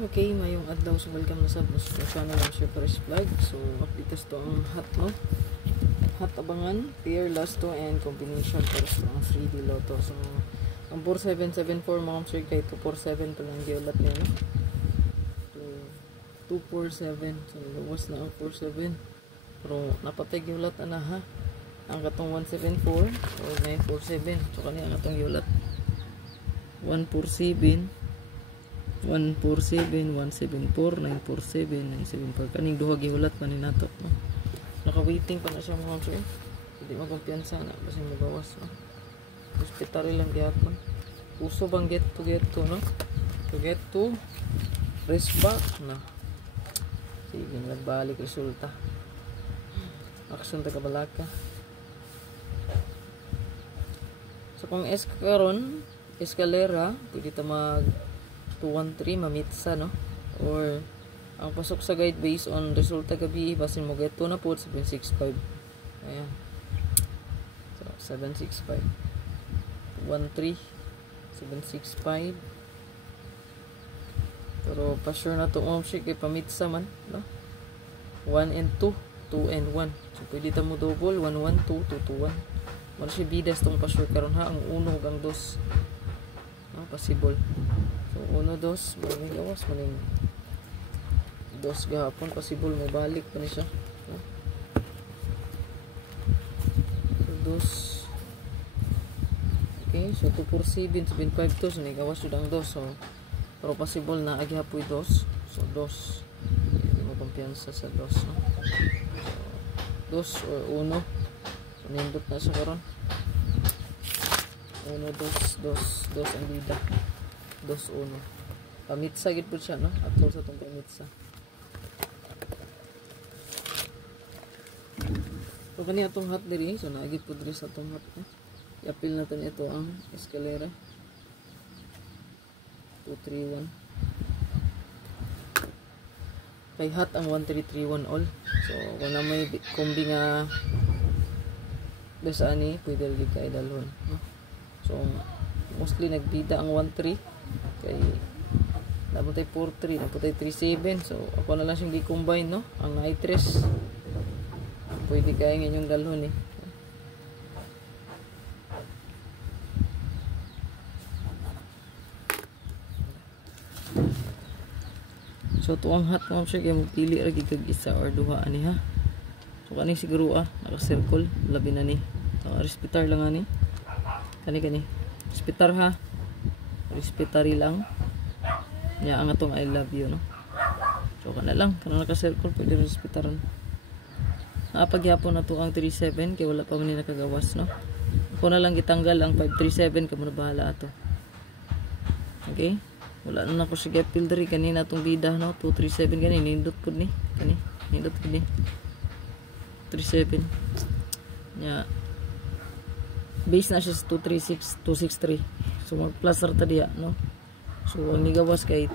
Okay, mayong adlaw, so welcome na sa channel ng Shepherd's Vlog. So, updates to ang hot, no? Hot abangan, pair, last to, and combination para sa ang 3D Lotto. So, ang 4774 mga sir kay 247 pa lang giulat niya, no? 247. So, luwas na ang 47. Pero, napatay giulat na ha. Ang katong 174 o 947. So, kanina ang katong giulat 147. 147, 174, 947, 974. Kaning duha gihulat pa ni nato, no? Naka-waiting pa na siya mga sir. Hindi magkumpiyansa na kasi magawas, no? Hospital lang gyapon. Uso bang get to, no? To get to rest back na. Sige, nagbalik resulta. Aksyon ta kabalaka. So kung karon eskalera, pwede ta mag 213 mamitsa, no? Or ang pasok sa guide based on resulta gabi basin mo get to na po 765. Ayan. So 765 13 765. Pero pa sure na to shake kay pamitsa man, no? 1 and 2 2 and 1. So pwede ta mo double 1 1 2 2 2 1. Mo siya bidas tong pa sure karon ha ang 1 ug ang 2. No, possible. So, 1, 2, may gawas, maling 2 gahapon, possible, may balik pa ni siya. No? So, 2. Okay, so 247, 752, so may gawas yun ang 2. So, pero possible na agyapoy 2. So, 2. Hindi mo kumpiyansa sa 2. No? So, 2 or 1. So, nindot na siya karon. 1, 2, 2 ang bida. 2-1. Pamitsa gid po siya, no? Atol sa tong pamitsa. So kani atong hot diri, so naagid po diri sa atong hot. I-appeal natin ito ang eskalera. 231. Kay hot ang 1331 all. So kung na may kombi nga desa ani, pwede rin kay dalhon, no? So mostly nagbida ang 13 kay naputay 4-3, naputay 3-7. So ako na lang siyang di-combine, no? Ang nitress pwede kaya ng inyong dalhon eh. So tuang hot mo siya kaya magpili lagi kag isa or duha ani ha. So kani siguro naka-circle labi na ni. So respetar lang ani. Kani respetar ha. Respetary lang niya ang atong I love you, no? So kana lang kana naka-circle pwede respetaran. Napagyapon na to ang 37 kay wala pa man ni nakagawas, no? Ako na lang gitanggal ang 537 kamo na bahala ato. Okay? Wala na nako sige filteri kanina atong bida, no? 237 gani nindot pud ni kani nindot pud ni 37 nya base na siya sa 236 263. So mag plus rata diya, no? So ang nigawas kay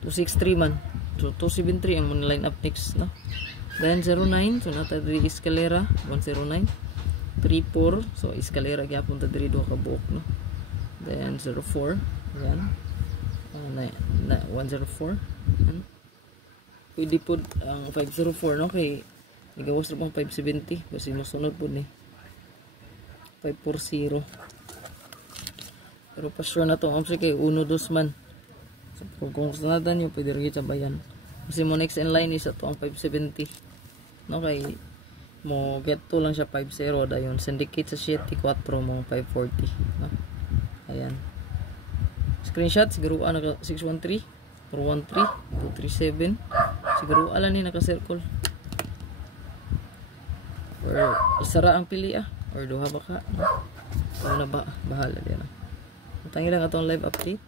263 man. So 273 ang line up next, no? Then 09, so nata diri eskalera 109 34, so eskalera gyapon ta diri duha ka buok, no? Then 04 yan 104 yan. Pwede pod ang 504, no? Kay nigawas ra pang 570 basi masunod pod ni 540. Pero pa sure na to kay 1-2 man. So kung sanadan nyo pwede rin sabayan. Kasi mo next in line is ito ang 570. No, kay mo get to lang siya 50 dayon syndicate sa 74 mo 540, no? Ayan. Screenshot siguro naka 613 413 237 siguro ala ni naka-circle. Or isara ang pili or duha ba ka, no? Kung na ba bahala diyan. Tangi lang atong live update.